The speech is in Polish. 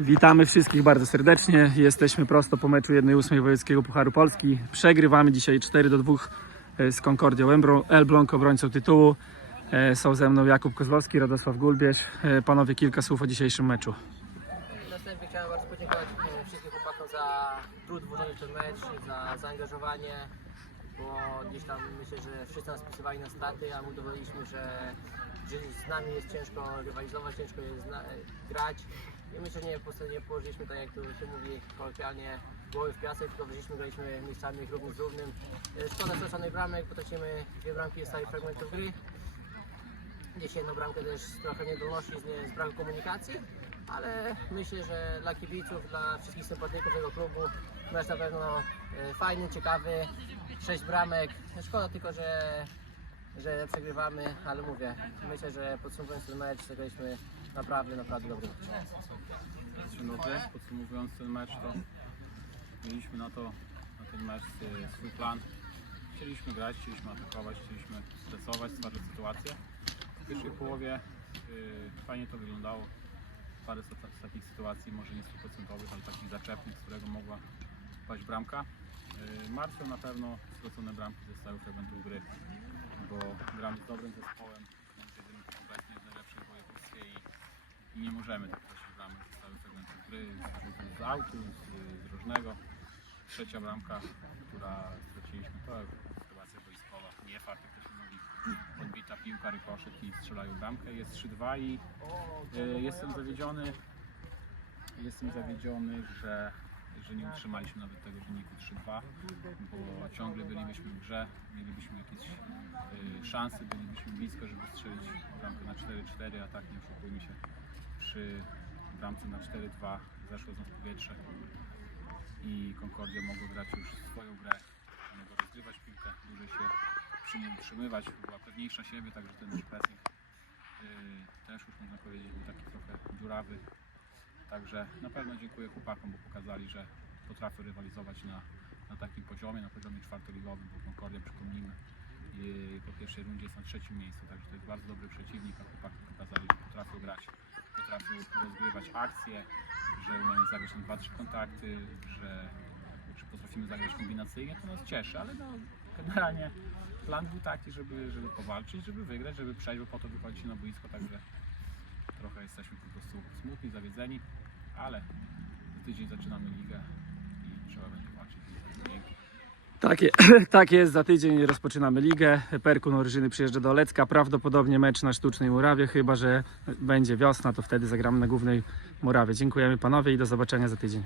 Witamy wszystkich bardzo serdecznie. Jesteśmy prosto po meczu 1-8 Wojewódzkiego Pucharu Polski. Przegrywamy dzisiaj 4 do 2 e, z Concordią Elbląg, obrońcą tytułu. E, Są ze mną Jakub Kozłowski, Radosław Gulbierz. E, Panowie, kilka słów o dzisiejszym meczu. Na wstępie chciałem bardzo podziękować wszystkim chłopakom za trud włożony w ten mecz, za zaangażowanie, bo gdzieś tam myślę, że wszyscy nas spisywali na staty, a my udowodniliśmy, że, że z nami jest ciężko rywalizować, ciężko jest grać. I myślę, że nie, po prostu nie położyliśmy, tak jak tu się mówi kolokwialnie, głowy w piasek, tylko wyszliśmy, graliśmy miejscami równy z równym. E, Szkoda straconych bramek, potracimy dwie bramki z całych fragmentów gry. Gdzieś jedną bramkę też trochę niedolności z, z braku komunikacji, ale myślę, że dla kibiców, dla wszystkich sympatyków tego klubu mecz na pewno e, fajny, ciekawy, sześć bramek. Szkoda tylko, że, że przegrywamy, ale mówię, myślę, że podsumowując ten mecz, zagraliśmy naprawdę, naprawdę dobry mecz. Podsumowując ten mecz, to mieliśmy na to, na ten mecz e, swój plan. Chcieliśmy grać, chcieliśmy atakować, chcieliśmy stresować, stwarzać sytuację. W pierwszej połowie y, fajnie to wyglądało. Parę z, takich sytuacji, może nie stuprocentowych, ale takich zaczepnych, z którego mogła paść bramka. Y, martwią na pewno stracone bramki ze stałych fragmentów gry, bo gramy z dobrym zespołem, jedynym obecnie w najlepszej województwie i i nie możemy tak tracić bramek ze stałych fragmentów gry, z z autu, z, z różnego. Trzecia bramka, która straciliśmy, to sytuacja boiskowa, nie fakt, jak to się mówi. Odbita piłka, rykoszet i strzelają bramkę. Jest 3-2 i y, jestem zawiedziony, jestem zawiedziony, że, że nie utrzymaliśmy nawet tego wyniku 3-2, bo ciągle bylibyśmy w grze, mielibyśmy jakieś y, szanse, bylibyśmy blisko, żeby strzelić bramkę na 4-4, a tak nie oszukujmy się przy bramce na 4-2 zeszło znów powietrze i Concordia mogła grać już swoją grę, mogła rozgrywać piłkę, dłużej się przy niej utrzymywać, była pewniejsza siebie, także ten pressing yy, też już można powiedzieć był taki trochę dziurawy. Także na pewno dziękuję chłopakom, bo pokazali, że potrafią rywalizować na, na takim poziomie, na poziomie czwartoligowym, bo Concordia przypomnijmy po pierwszej rundzie jest na trzecim miejscu, także to jest bardzo dobry przeciwnik, a chłopaki pokazali, że potrafią grać potrafią rozgrywać akcje, że umieją zagrać na 2-3 kontakty, że, że potrafimy zagrać kombinacyjnie, to nas cieszy, ale no, generalnie plan był taki, żeby, żeby powalczyć, żeby wygrać, żeby przejść, bo po to wychodzi się na boisko, także trochę jesteśmy po prostu smutni, zawiedzeni, ale za tydzień zaczynamy ligę i trzeba będzie walczyć. Dzięki. Tak, je, tak jest, za tydzień rozpoczynamy ligę. Perkun Orżyny przyjeżdża do Olecka. Prawdopodobnie mecz na Sztucznej Murawie, chyba że będzie wiosna, to wtedy zagramy na głównej murawie. Dziękujemy panowie i do zobaczenia za tydzień.